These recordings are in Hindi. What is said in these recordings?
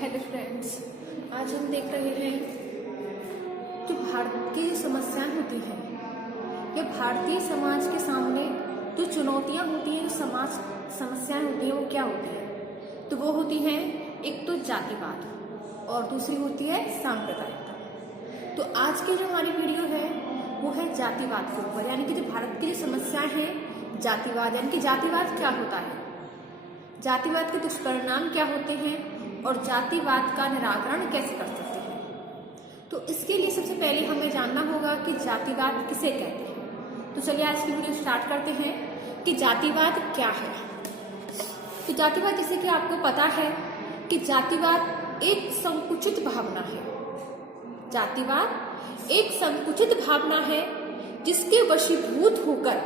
हेलो फ्रेंड्स, आज हम देख रहे हैं जो भारत की जो समस्याएं होती हैं या भारतीय समाज के सामने जो चुनौतियां होती हैं, जो समाज समस्याएं होती हैं, वो क्या होती है। तो वो होती हैं एक तो जातिवाद और दूसरी होती है सांप्रदायिकता। तो आज की जो हमारी वीडियो है वो है जातिवाद के ऊपर, यानी कि जो भारत की जो समस्याएं हैं जातिवाद, यानी कि जातिवाद क्या होता है, जातिवाद के दुष्परिणाम क्या होते हैं और जातिवाद का निराकरण कैसे कर सकते हैं। तो इसके लिए सबसे पहले हमें जानना होगा कि जातिवाद किसे कहते हैं। तो चलिए आज की वीडियो स्टार्ट करते हैं कि जातिवाद क्या है। तो जातिवाद, जैसे कि आपको पता है कि जातिवाद एक संकुचित भावना है। जातिवाद एक संकुचित भावना है जिसके वशीभूत होकर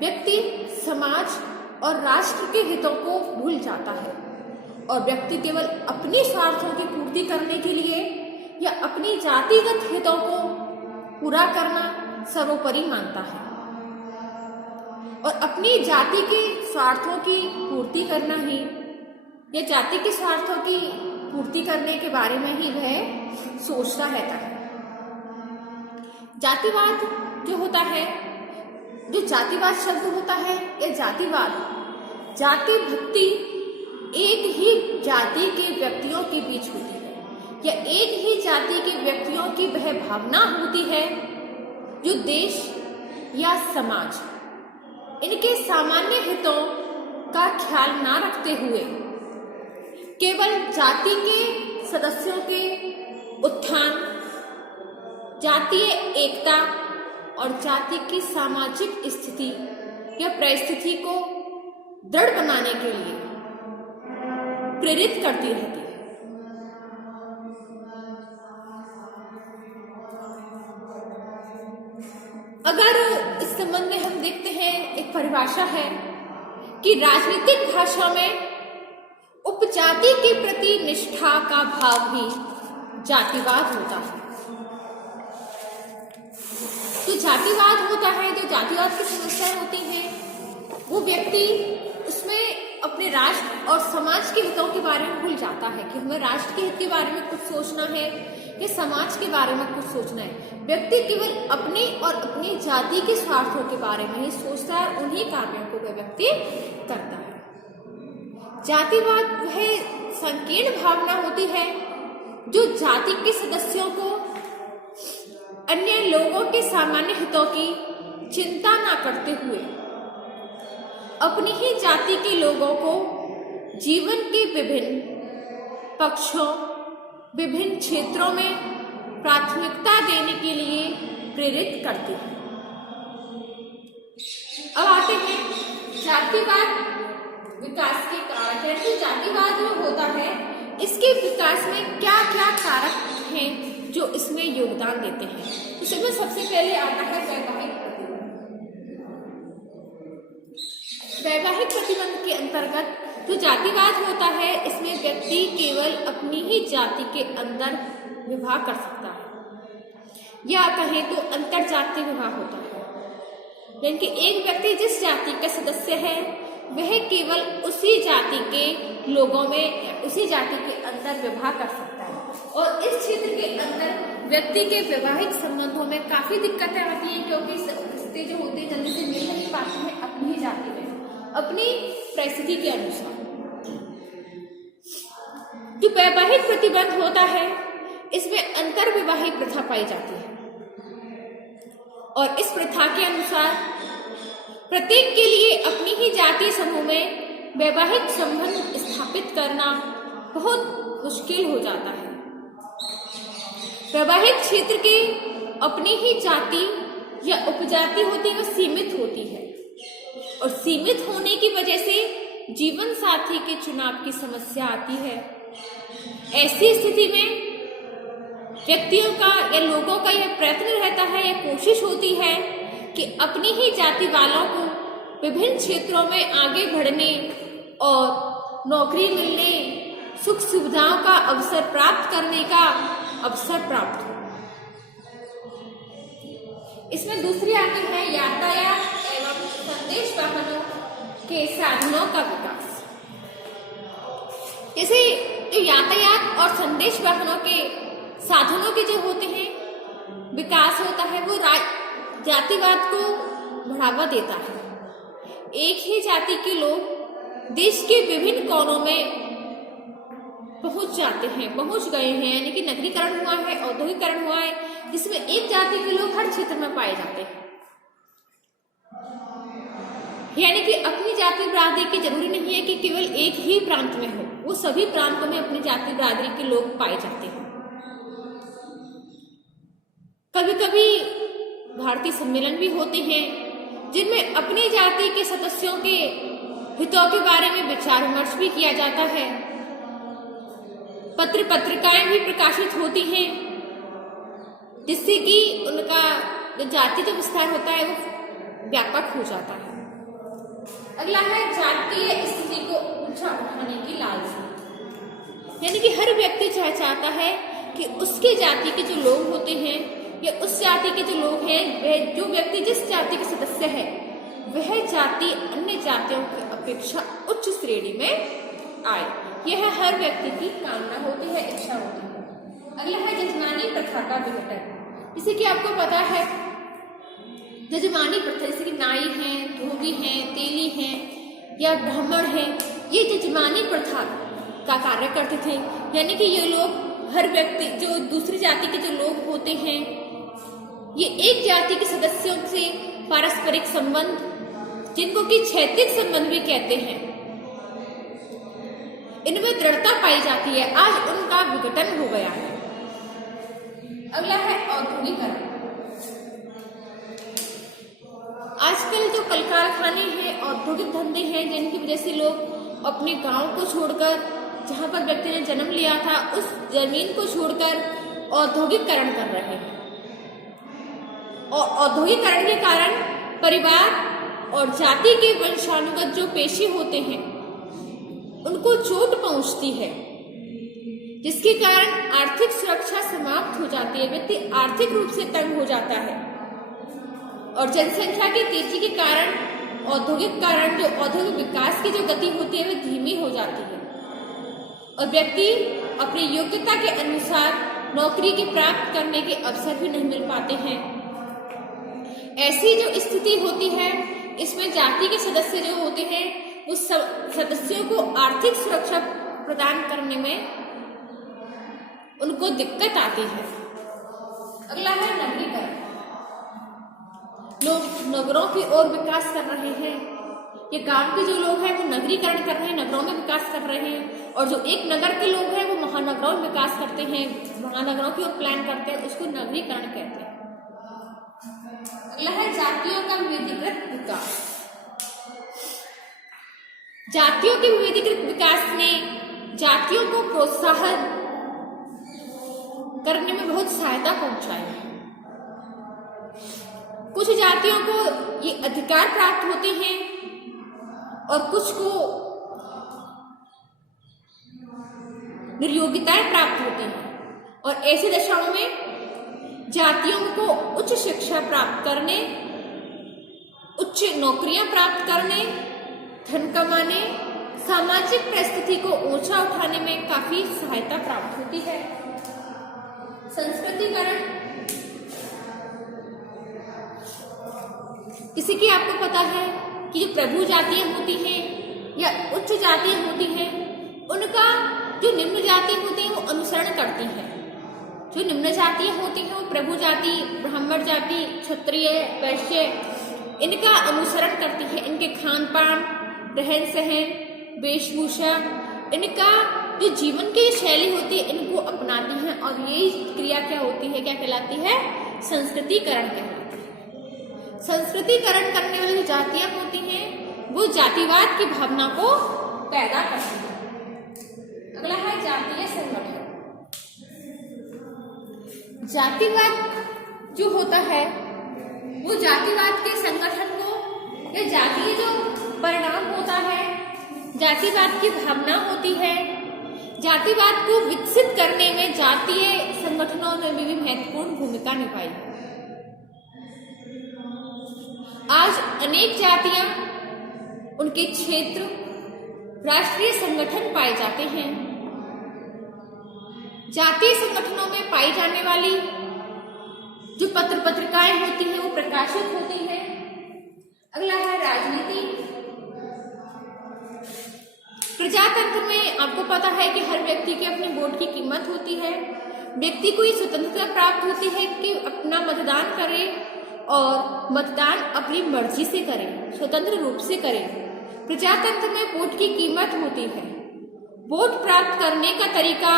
व्यक्ति समाज और राष्ट्र के हितों को भूल जाता है और व्यक्ति केवल अपने स्वार्थों की पूर्ति करने के लिए या अपनी जातिगत हितों को पूरा करना सर्वोपरि मानता है और अपनी जाति के स्वार्थों की पूर्ति करना ही या जाति के स्वार्थों की पूर्ति करने के बारे में ही वह सोचता रहता है। जातिवाद जो होता है, जो जातिवाद शब्द होता है या जातिवाद, जाति भक्ति एक ही जाति के व्यक्तियों के बीच होती है या एक ही जाति के व्यक्तियों की वह भावना होती है जो देश या समाज इनके सामान्य हितों का ख्याल ना रखते हुए केवल जाति के सदस्यों के उत्थान, जातीय एकता और जाति की सामाजिक स्थिति या परिस्थिति को दृढ़ बनाने के लिए प्रेरित करती रहती है। अगर इस संबंध में हम देखते हैं, एक परिभाषा है कि राजनीतिक भाषा में उपजाति के प्रति निष्ठा का भाव ही जातिवाद होता है। जो जातिवाद होता है, जो जातिवाद की समस्याएं होती हैं, वो व्यक्ति उसमें अपने राष्ट्र और समाज के हितों के बारे में भूल जाता है कि हमें राष्ट्र के हित के बारे में कुछ सोचना है कि समाज के बारे में कुछ सोचना है। व्यक्ति केवल अपने और अपनी जाति के स्वार्थों के बारे में ही सोचता है और उन्हीं कार्यों को वह व्यक्ति करता है। जातिवाद वह संकीर्ण भावना होती है जो जाति के सदस्यों को अन्य लोगों के सामान्य हितों की चिंता न करते हुए अपनी ही जाति के लोगों को जीवन के विभिन्न पक्षों, विभिन्न क्षेत्रों में प्राथमिकता देने के लिए प्रेरित करती है। अब आते हैं जातिवाद विकास के कारक है। तो जातिवाद जो होता है, इसके विकास में क्या क्या कारक हैं जो इसमें योगदान देते हैं। इसमें सबसे पहले आता है वैवाहिक प्रतिबंध। वैवाहिक प्रतिबंध के अंतर्गत जो जातिवाद होता है, इसमें व्यक्ति केवल अपनी ही जाति के अंदर विवाह कर सकता है या कहें तो अंतरजातीय विवाह होता है, यानी कि एक व्यक्ति जिस जाति का सदस्य है वह केवल उसी जाति के लोगों में, उसी जाति के अंदर विवाह कर सकता है। और इस क्षेत्र के अंदर व्यक्ति के वैवाहिक संबंधों में काफी दिक्कतें आती हैं क्योंकि रिश्ते जो होते हैं जल्दी से मिल नहीं पाते हैं अपनी ही जाति में, अपनी परिस्थिति के अनुसार। जो वैवाहिक प्रतिबंध होता है, इसमें अंतर विवाहिक प्रथा पाई जाती है और इस प्रथा के अनुसार प्रत्येक के लिए अपनी ही जातीय समूह में वैवाहिक संबंध स्थापित करना बहुत मुश्किल हो जाता है। वैवाहिक क्षेत्र की अपनी ही जाति या उपजाति होती है, वह सीमित होती है और सीमित होने की वजह से जीवन साथी के चुनाव की समस्या आती है। ऐसी स्थिति में व्यक्तियों का या लोगों का यह प्रयत्न रहता है या कोशिश होती है कि अपनी ही जाति वालों को विभिन्न क्षेत्रों में आगे बढ़ने और नौकरी मिलने, सुख सुविधाओं का अवसर प्राप्त करने का अवसर प्राप्त हो। इसमें दूसरी आती है यातायात एवं संदेश वाहनों के साधनों का विकास। जैसे जो यातायात और संदेश वाहनों के साधनों के जो होते हैं विकास होता है, वो जातिवाद को बढ़ावा देता है। एक ही जाति के लोग देश के विभिन्न कोनों में पहुंच जाते हैं, पहुंच गए हैं, यानी कि नगरीकरण हुआ है, औद्योगिकरण हुआ है, जिसमें एक जाति के लोग हर क्षेत्र में पाए जाते हैं। यानी कि अपनी जाति बिरादरी की जरूरी नहीं है कि केवल एक ही प्रांत में हो, वो सभी प्रांतों में अपनी जाति बिरादरी के लोग पाए जाते हैं। कभी कभी भारतीय सम्मेलन भी होते हैं जिनमें अपनी जाति के सदस्यों के हितों के बारे में विचार विमर्श भी किया जाता है। पत्र पत्रिकाएं भी प्रकाशित होती हैं जिससे कि उनका जो जाति का विस्तार होता है वो व्यापक हो जाता है। अगला है जातीय स्थिति को ऊंचा उठाने की लालसा, यानी कि हर व्यक्ति चाहता है कि उसके जाति के जो लोग होते हैं या उस जाति के जो लोग हैं, वह जो व्यक्ति जिस जाति के सदस्य है वह जाति अन्य जातियों की अपेक्षा उच्च श्रेणी में आए। यह हर व्यक्ति की कामना होती है, इच्छा होती है। अगला है जजमानी प्रथा का विघटन। जैसे कि आपको पता है जजमानी प्रथा, जैसे कि नाई हैं, धोबी हैं, तेली हैं या ब्राह्मण हैं, ये जजमानी प्रथा का कार्य करते थे। यानी कि ये लोग हर व्यक्ति जो दूसरी जाति के जो लोग होते हैं ये एक जाति के सदस्यों से पारस्परिक संबंध, जिनको कि क्षैतिज संबंध भी कहते हैं, इनमें दृढ़ता पाई जाती है। आज उनका विघटन हो गया है। अगला है औद्योगिकरण। आजकल जो कल कारखाने हैं, औद्योगिक धंधे हैं, जिनकी वजह से लोग अपने गांव को छोड़कर, जहां पर व्यक्ति ने जन्म लिया था, उस जमीन को छोड़कर औद्योगिकरण कर रहे हैं। और औद्योगिकरण के कारण परिवार और जाति के वंशानुगत जो पेशे होते हैं उनको चोट पहुंचती है, जिसके कारण आर्थिक सुरक्षा समाप्त हो जाती है, व्यक्ति आर्थिक रूप से तंग हो जाता है और जनसंख्या की तेजी के कारण औद्योगिक विकास की जो गति होती है वह धीमी हो जाती है और व्यक्ति अपनी योग्यता के अनुसार नौकरी की प्राप्त करने के अवसर भी नहीं मिल पाते हैं। ऐसी जो स्थिति होती है इसमें जाति के सदस्य जो होते हैं उस सदस्यों को आर्थिक सुरक्षा प्रदान करने में उनको दिक्कत आती है। अगला है नगरीकरण। लोग नगरों की ओर विकास कर रहे हैं। ये गांव के जो लोग हैं वो नगरीकरण कर रहे हैं, नगरों में विकास कर रहे हैं, और जो एक नगर के लोग हैं वो महानगरों में विकास करते हैं, महानगरों की ओर प्लान करते हैं, उसको नगरीकरण कहते हैं। अगला है जातियों का विविधीकृत विकास। जातियों के विविधीकृत विकास ने जातियों को प्रोत्साहन करने में बहुत सहायता पहुंचाई है। कुछ जातियों को ये अधिकार प्राप्त होते हैं और कुछ को निर्योग्यताएं प्राप्त होती हैं, और ऐसी दशाओं में जातियों को उच्च शिक्षा प्राप्त करने, उच्च नौकरियां प्राप्त करने, धन कमाने, सामाजिक परिस्थिति को ऊंचा उठाने में काफी सहायता प्राप्त होती है। संस्कृतिकरण, जैसे कि आपको पता है कि जो प्रभु जातियां होती हैं या उच्च जातियां होती हैं उनका जो निम्न जाति होती है वो अनुसरण करती हैं। जो निम्न जातियां होती हैं वो प्रभु जाति, ब्राह्मण जाति, क्षत्रिय, वैश्य, इनका अनुसरण करती है। इनके खान पान, रहन सहन, वेशभूषा, इनका जो जीवन की शैली होती है इनको अपनाती हैं, और यही क्रिया क्या होती है, क्या कहलाती है, संस्कृतिकरण कहलाती है। संस्कृतिकरण करने वाली जो जातियां होती हैं वो जातिवाद की भावना को पैदा करती हैं। अगला है जातीय संगठन। जातिवाद जो होता है वो जातिवाद के संगठन को, या जातीय जो परिणाम होता है, जातिवाद की भावना होती है, जातिवाद को विकसित करने में जातीय संगठनों ने भी महत्वपूर्ण भूमिका निभाई है। आज अनेक जातियां, उनके क्षेत्र, राष्ट्रीय संगठन पाए जाते हैं। जातीय संगठनों में पाई जाने वाली जो पत्र पत्रिकाएं होती हैं वो प्रकाशित होती हैं। अगला है राजनीति। प्रजातंत्र में आपको पता है कि हर व्यक्ति के अपने वोट की कीमत होती है। व्यक्ति को ये स्वतंत्रता प्राप्त होती है कि अपना मतदान करे और मतदान अपनी मर्जी से करे, स्वतंत्र रूप से करे। प्रजातंत्र में वोट की कीमत होती है। वोट प्राप्त करने का तरीका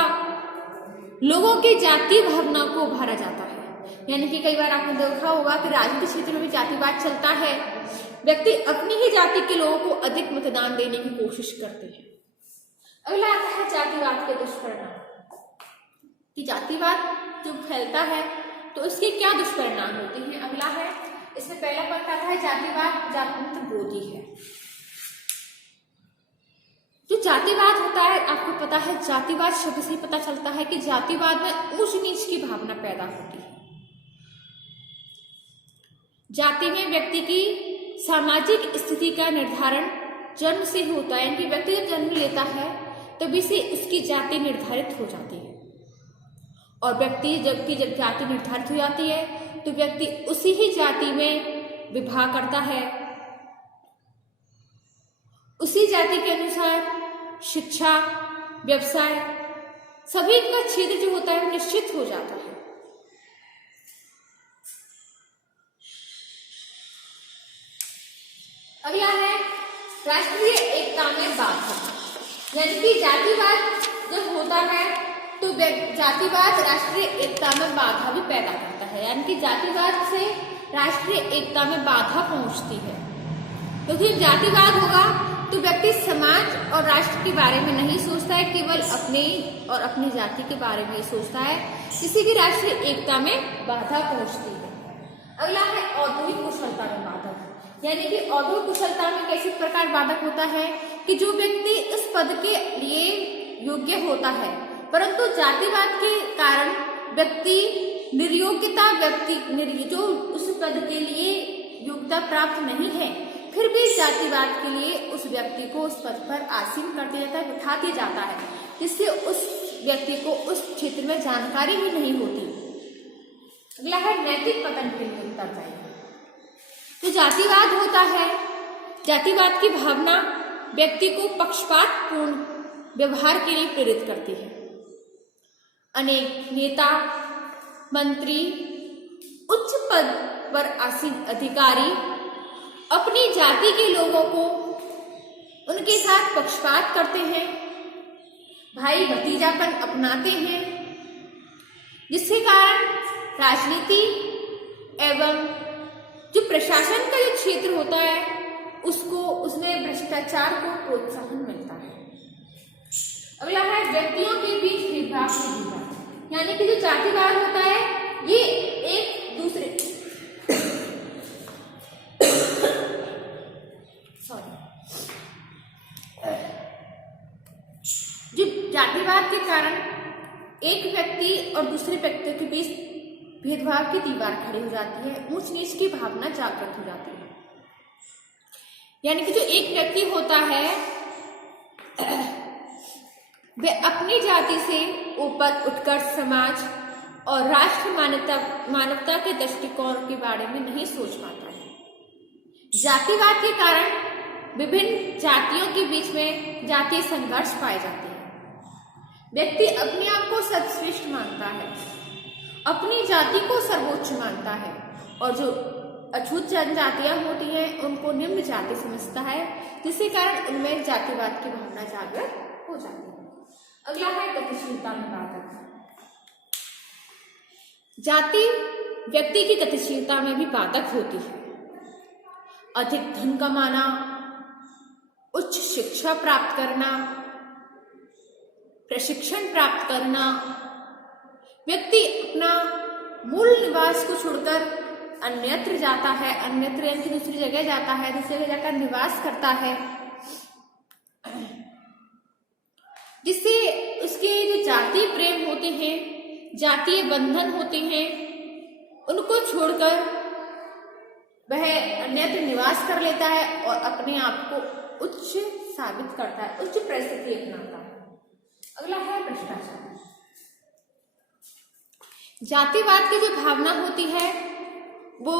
लोगों की जातीय भावना को उभारा जाता है। यानी कि कई बार आपने देखा होगा कि राजनीतिक क्षेत्र में भी जातिवाद चलता है। व्यक्ति अपनी ही जाति के लोगों को अधिक मतदान देने की कोशिश करते हैं। अगला आता है जातिवाद के दुष्परिणाम, कि जातिवाद जब फैलता है तो इसके क्या दुष्परिणाम होते हैं। अगला है, इसमें पहला पॉइंट आता है जातिवाद जातितंत्र विरोधी है। जो जातिवाद होता है, आपको पता है जातिवाद शब्द से ही पता चलता है कि जातिवाद में ऊंच नीच की भावना पैदा होती है। जाति में व्यक्ति की सामाजिक स्थिति का निर्धारण जन्म से होता है। यानी व्यक्ति जब जन्म लेता है तभी से उसकी जाति निर्धारित हो जाती है, और व्यक्ति जब जाति निर्धारित हो जाती है तो व्यक्ति उसी ही जाति में विवाह करता है। उसी जाति के अनुसार शिक्षा, व्यवसाय सभी का क्षेत्र जो होता है निश्चित हो जाता है। अगला है राष्ट्रीय एकता में बाधा। यानी कि जातिवाद जब होता है तो जातिवाद राष्ट्रीय एकता में बाधा भी पैदा करता है। यानी कि जातिवाद से राष्ट्रीय एकता में बाधा पहुंचती है, क्योंकि तो जातिवाद होगा तो व्यक्ति समाज और राष्ट्र के बारे में नहीं सोचता है, केवल अपने और अपनी जाति के बारे में ही सोचता है। किसी भी राष्ट्रीय एकता में बाधा पहुंचती है। अगला है औद्योगिक कुशलता में बाधक। यानी कि औद्योगिक कुशलता में कैसे प्रकार बाधक होता है कि जो व्यक्ति इस पद के लिए योग्य होता है, परंतु जातिवाद के कारण व्यक्ति निर्योग्यता, व्यक्ति जो उस पद के लिए योग्यता प्राप्त नहीं है, फिर भी जातिवाद के लिए उस व्यक्ति को उस पद पर आसीन कर दिया जाता है, बिठा दिया जाता है, जिससे उस व्यक्ति को उस क्षेत्र में जानकारी भी नहीं होती। अगला है नैतिक पतन के लिए उत्तरदायी। तो जातिवाद होता है, जातिवाद की भावना व्यक्ति को पक्षपातपूर्ण व्यवहार के लिए प्रेरित करती है। अनेक नेता, मंत्री, उच्च पद पर आसीन अधिकारी अपनी जाति के लोगों को उनके साथ पक्षपात करते हैं, भाई भतीजापन अपनाते हैं, जिसके कारण राजनीति एवं जो प्रशासन का जो क्षेत्र होता है उसमें भ्रष्टाचार को प्रोत्साहन मिलता है। अगला है व्यक्तियों के बीच भेदभाव की दीवार। यानी कि जो जातिवाद होता है ये एक दूसरे जो जातिवाद के कारण एक व्यक्ति और दूसरे व्यक्ति के बीच भेदभाव की दीवार खड़ी हो जाती है, ऊंच नीच की भावना जागृत हो जाती है। यानी कि जो एक व्यक्ति होता है वह अपनी जाति से ऊपर उठकर समाज और राष्ट्र मानवता के दृष्टिकोण के बारे में नहीं सोच पाता है। जातिवाद के कारण विभिन्न जातियों के बीच में जातीय संघर्ष पाए जाते हैं। व्यक्ति अपने आप को सर्वश्रेष्ठ मानता है, अपनी जाति को सर्वोच्च मानता है, और जो अछूत जनजातियां होती हैं उनको निम्न जाति समझता है, जिसके कारण उनमें जातिवाद की भावना जागृत हो जाती है। अगला है गतिशीलता में बाधक। जाति व्यक्ति की गतिशीलता में भी बाधक होती है। अधिक धन कमाना, उच्च शिक्षा प्राप्त करना, प्रशिक्षण प्राप्त करना, व्यक्ति अपना मूल निवास को छोड़कर अन्यत्र जाता है, अन्यत्र यानी दूसरी जगह जाता है, दूसरी जगह जाकर निवास करता है, जिससे उसके जो जातीय प्रेम होते हैं, जातीय बंधन होते हैं, उनको छोड़कर वह अन्यत्र निवास कर लेता है और अपने आप को उच्च साबित करता है, उच्च परिस्थिति अपनाता है। अगला है भ्रष्टाचार। जातिवाद की जो भावना होती है वो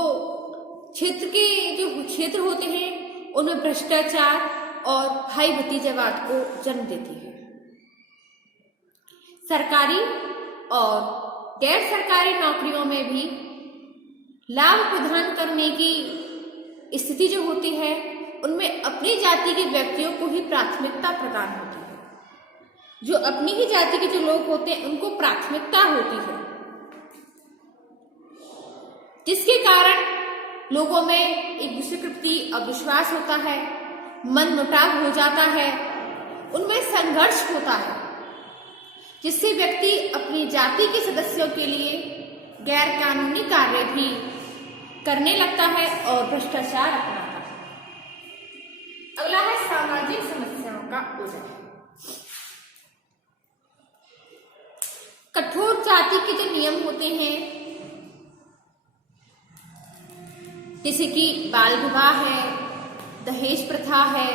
क्षेत्र के जो क्षेत्र होते हैं उनमें भ्रष्टाचार और भाई भतीजावाद को जन्म देती है। सरकारी और गैर सरकारी नौकरियों में भी लाभ प्रदान करने की स्थिति जो होती है उनमें अपनी जाति के व्यक्तियों को ही प्राथमिकता प्रदान होती है। जो अपनी ही जाति के जो लोग होते हैं उनको प्राथमिकता होती है, जिसके कारण लोगों में एक दूसरे के प्रति अविश्वास होता है, मनमुटाव हो जाता है, उनमें संघर्ष होता है, जिससे व्यक्ति अपनी जाति के सदस्यों के लिए गैर कानूनी कार्य भी करने लगता है और भ्रष्टाचार अपनाता है। अगला है सामाजिक समस्याओं का उदय। कठोर जाति के जो नियम होते हैं जैसे कि बाल विवाह है, दहेज प्रथा है,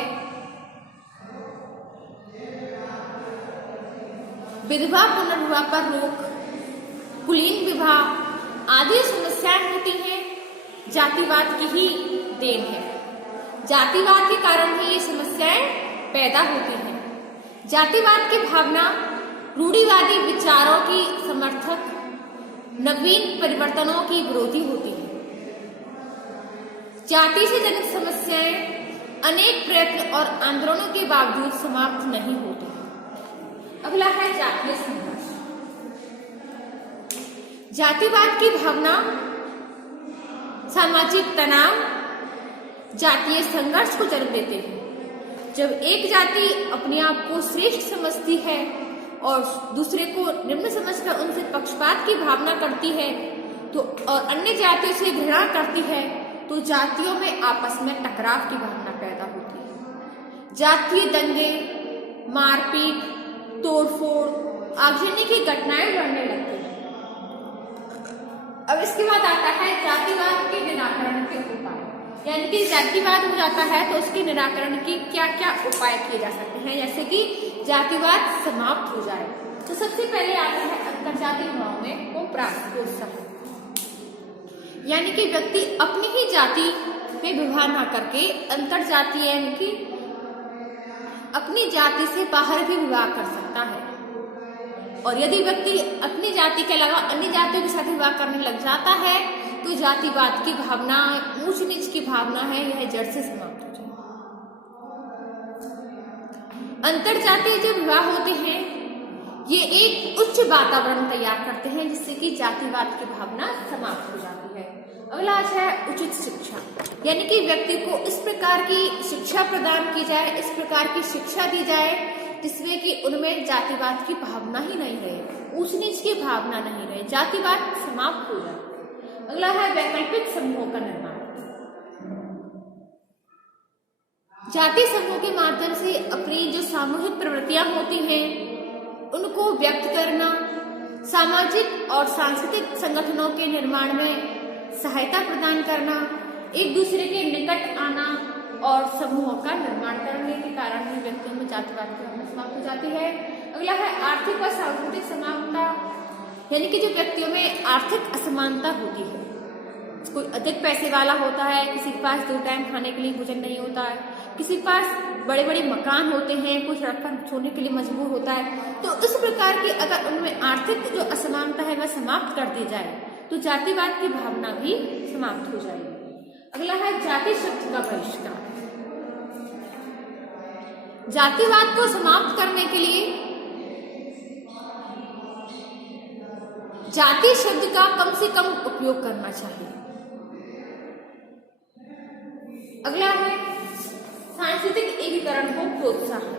विधवा पुनर्विवाह पर रोक, कुलीन विवाह आदि समस्याएं होती हैं, जातिवाद की ही देन है। जातिवाद के कारण ही ये समस्याएं पैदा होती हैं। जातिवाद की भावना रूढ़िवादी विचारों की समर्थक, नवीन परिवर्तनों की विरोधी होती है। जाति से जनित समस्याएं अनेक प्रयत्न और आंदोलनों के बावजूद समाप्त नहीं होती। अगला है जातीय संघर्ष। जातिवाद की भावना सामाजिक तनाव, जातीय संघर्ष को जन्म देते हैं। जब एक जाति अपने आप को श्रेष्ठ समझती है और दूसरे को निम्न समझकर उनसे पक्षपात की भावना करती है तो और अन्य जातियों से घृणा करती है तो जातियों में आपस में टकराव की भावना पैदा होती है। जातीय दंगे, मारपीट, तोड़फोड़, आगजनी की घटनाएं बढ़ने लगती हैं। अब इसके बाद आता है जातिवाद के निराकरण के उपाय, यानी कि जातिवाद हो जाता है तो उसके निराकरण की क्या क्या उपाय किए जा सकते हैं, जैसे कि जातिवाद समाप्त हो जाए। तो सबसे पहले आता है अंतरजातीय विवाह में को प्रोत्साहन, यानी कि व्यक्ति अपनी ही जाति में विवाह न करके अंतरजातीय यानी कि अपनी जाति से बाहर भी विवाह कर सकता है। और यदि व्यक्ति अपनी जाति के अलावा अन्य जातियों के साथ विवाह करने लग जाता है तो जातिवाद की भावना, ऊंच नीच की भावना है, यह जड़ से समाप्त हो जाए। अंतरजातीय जो विवाह होते हैं ये एक उच्च वातावरण तैयार करते हैं जिससे कि जातिवाद की भावना समाप्त हो जाती है। अगला है उचित शिक्षा, यानी कि व्यक्ति को इस प्रकार की शिक्षा प्रदान की जाए, इस प्रकार की शिक्षा दी जाए जिसमें कि उनमें जातिवाद की भावना ही नहीं रहे, ऊंच नीच की भावना नहीं रहे, जातिवाद समाप्त हो जाए। अगला है वैकल्पिक समूहों का निर्माण। जाति समूह के माध्यम से अपनी जो सामूहिक प्रवृत्तियां होती हैं उनको व्यक्त करना, सामाजिक और सांस्कृतिक संगठनों के निर्माण में सहायता प्रदान करना, एक दूसरे के निकट आना और समूहों का निर्माण करने के कारण भी व्यक्तियों में जातिवाद की भावना समाप्त हो जाती है। अगला है आर्थिक और सांस्कृतिक समानता, यानी कि जो व्यक्तियों में आर्थिक असमानता होती है, कोई अधिक पैसे वाला होता है, किसी के पास 2 टाइम खाने के लिए भोजन नहीं होता है, किसी के पास बड़े बड़े मकान होते हैं, कोई सड़क पर सोने के लिए मजबूर होता है, तो इस प्रकार की अगर उनमें आर्थिक जो असमानता है वह समाप्त कर दी जाए तो जातिवाद की भावना भी समाप्त हो जाएगी। अगला है जाति शब्द का बहिष्कार। जातिवाद को समाप्त करने के लिए जाति शब्द का कम से कम उपयोग करना चाहिए। अगला है सांस्कृतिक एकीकरण को प्रोत्साहन।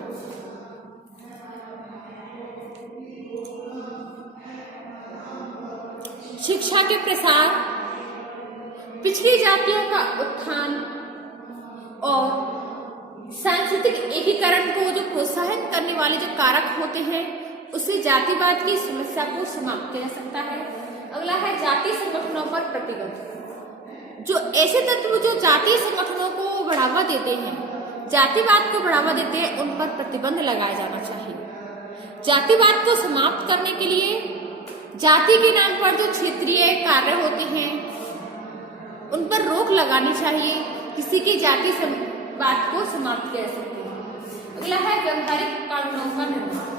शिक्षा के प्रसार, पिछड़ी जातियों का उत्थान और सांस्कृतिक एकीकरण को जो प्रोत्साहन करने वाले जो कारक होते हैं उससे जातिवाद की समस्या को समाप्त किया जा सकता है। अगला है जातीय संगठनों पर प्रतिबंध। जो ऐसे तत्व जो जातीय संगठनों को बढ़ावा देते हैं, जातिवाद को बढ़ावा देते हैं, उन पर प्रतिबंध लगाया जाना चाहिए। जातिवाद को समाप्त करने के लिए जाति के नाम पर जो क्षेत्रीय कार्य होते हैं उन पर रोक लगानी चाहिए, किसी की जाति बात को समाप्त कर सकते हैं। अगला है व्यवहारिक कानूनों का निर्माण।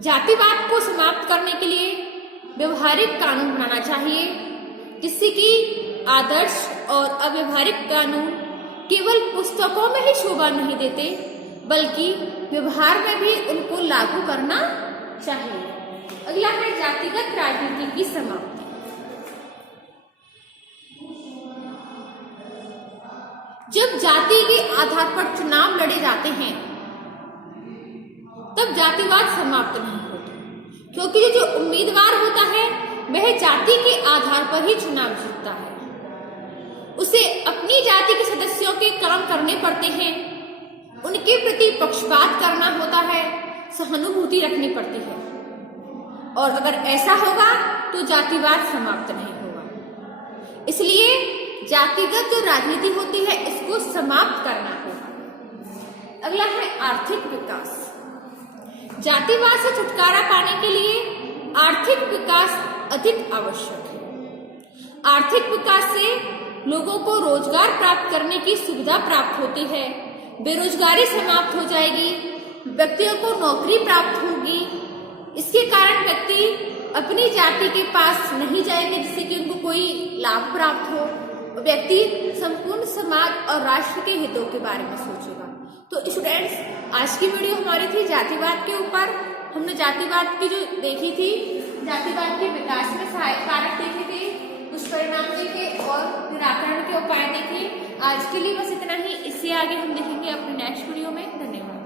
जातिवाद को समाप्त करने के लिए व्यवहारिक कानून बनाना चाहिए, जिससे कि आदर्श और अव्यवहारिक कानून केवल पुस्तकों में ही शोभा नहीं देते, बल्कि व्यवहार में भी उनको लागू करना चाहिए। अगला है जातिगत राजनीति की समाप्ति। जब जाति के आधार पर चुनाव लड़े जाते हैं तब जातिवाद समाप्त नहीं होता, क्योंकि जो उम्मीदवार होता है वह जाति के आधार पर ही चुनाव जीतता है। उसे अपनी जाति के सदस्यों के काम करने पड़ते हैं, उनके प्रति पक्षपात करना होता है, सहानुभूति रखनी पड़ती है, और अगर ऐसा होगा तो जातिवाद समाप्त नहीं होगा। इसलिए जातिगत जो राजनीति होती है इसको समाप्त करना होगा। अगला है आर्थिक विकास। जातिवाद से छुटकारा पाने के लिए आर्थिक विकास अधिक आवश्यक है। आर्थिक विकास से लोगों को रोजगार प्राप्त करने की सुविधा प्राप्त होती है, बेरोजगारी समाप्त हो जाएगी, व्यक्तियों को नौकरी प्राप्त होगी। इसके कारण व्यक्ति अपनी जाति के पास नहीं जाएंगे जिससे कि उनको कोई लाभ प्राप्त हो। व्यक्ति संपूर्ण समाज और राष्ट्र के हितों के बारे में सोचेगा। तो स्टूडेंट्स, आज की वीडियो हमारी थी जातिवाद के ऊपर। हमने जातिवाद की जो देखी थी, जातिवाद के विकास में सहायक कारक देखे थे, दुष्परिणाम देखे और निराकरण के उपाय देखे। आज के लिए बस इतना ही। इससे आगे हम देखेंगे अपने नेक्स्ट वीडियो में। धन्यवाद।